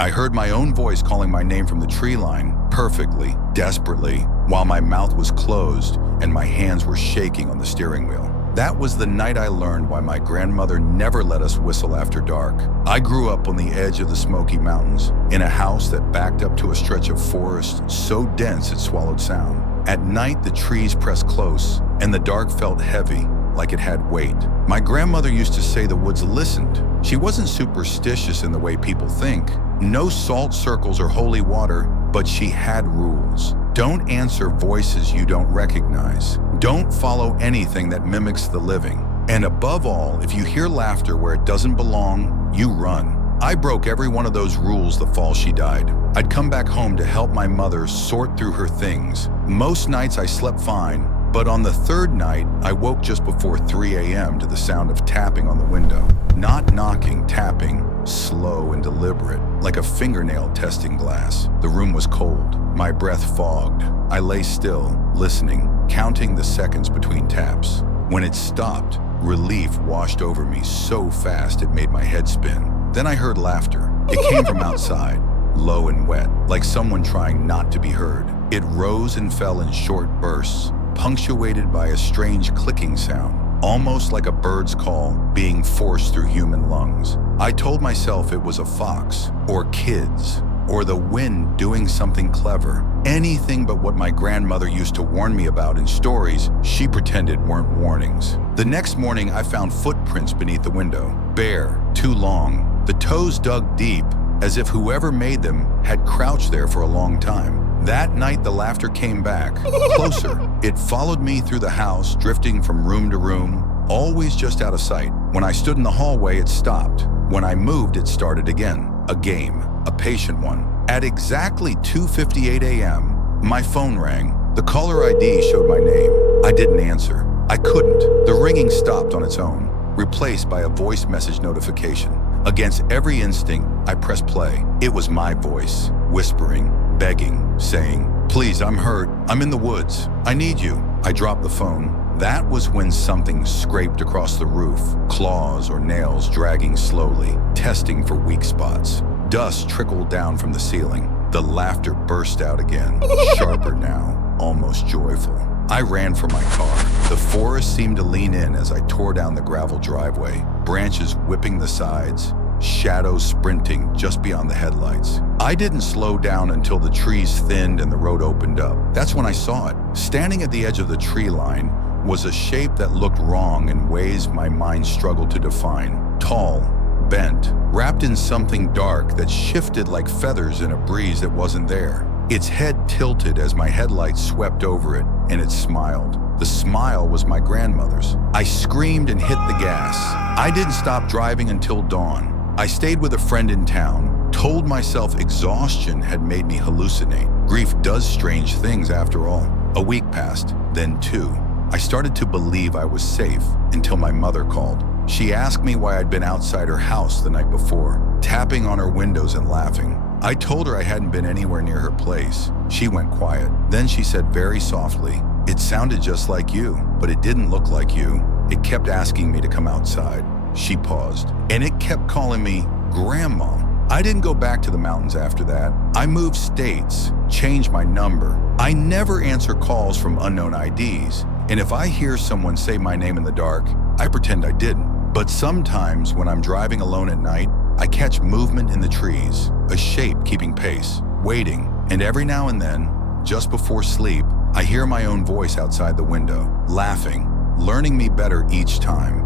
I heard my own voice calling my name from the tree line, perfectly, desperately, while my mouth was closed and my hands were shaking on the steering wheel. That was the night I learned why my grandmother never let us whistle after dark. I grew up on the edge of the Smoky Mountains, in a house that backed up to a stretch of forest so dense it swallowed sound. At night, the trees pressed close, and the dark felt heavy, like it had weight. My grandmother used to say the woods listened. She wasn't superstitious in the way people think. No salt circles or holy water, but she had rules. Don't answer voices you don't recognize. Don't follow anything that mimics the living. And above all, if you hear laughter where it doesn't belong, you run. I broke every one of those rules the fall she died. I'd come back home to help my mother sort through her things. Most nights I slept fine, but on the third night, I woke just before 3 a.m. to the sound of tapping on the window. Not knocking, tapping, slow and deliberate, like a fingernail testing glass. The room was cold, my breath fogged. I lay still, listening, counting the seconds between taps. When it stopped, relief washed over me so fast it made my head spin. Then I heard laughter. It came from outside, low and wet, like someone trying not to be heard. It rose and fell in short bursts, punctuated by a strange clicking sound, almost like a bird's call being forced through human lungs. I told myself it was a fox, or kids, or the wind doing something clever. Anything but what my grandmother used to warn me about in stories she pretended weren't warnings. The next morning, I found footprints beneath the window, bare, too long, the toes dug deep, as if whoever made them had crouched there for a long time. That night, the laughter came back, closer. It followed me through the house, drifting from room to room, always just out of sight. When I stood in the hallway, it stopped. When I moved, it started again. A game, a patient one. At exactly 2:58 a.m., my phone rang. The caller ID showed my name. I didn't answer. I couldn't. The ringing stopped on its own, replaced by a voice message notification. Against every instinct, I pressed play. It was my voice, whispering, begging, saying, "Please, I'm hurt. I'm in the woods. I need you." I dropped the phone. That was when something scraped across the roof, claws or nails dragging slowly, testing for weak spots. Dust trickled down from the ceiling. The laughter burst out again, sharper now, almost joyful. I ran for my car. The forest seemed to lean in as I tore down the gravel driveway, branches whipping the sides, shadows sprinting just beyond the headlights. I didn't slow down until the trees thinned and the road opened up. That's when I saw it. Standing at the edge of the tree line was a shape that looked wrong in ways my mind struggled to define. Tall, bent, wrapped in something dark that shifted like feathers in a breeze that wasn't there. Its head tilted as my headlights swept over it, and it smiled. The smile was my grandmother's. I screamed and hit the gas. I didn't stop driving until dawn. I stayed with a friend in town, told myself exhaustion had made me hallucinate. Grief does strange things after all. A week passed, then 2. I started to believe I was safe until my mother called. She asked me why I'd been outside her house the night before, tapping on her windows and laughing. I told her I hadn't been anywhere near her place. She went quiet. Then she said very softly, "It sounded just like you, but it didn't look like you. It kept asking me to come outside." She paused, and it kept calling me Grandma. I didn't go back to the mountains after that. I moved states, changed my number. I never answer calls from unknown IDs, and if I hear someone say my name in the dark, I pretend I didn't. But sometimes when I'm driving alone at night, I catch movement in the trees, a shape keeping pace, waiting, and every now and then, just before sleep, I hear my own voice outside the window, laughing, learning me better each time.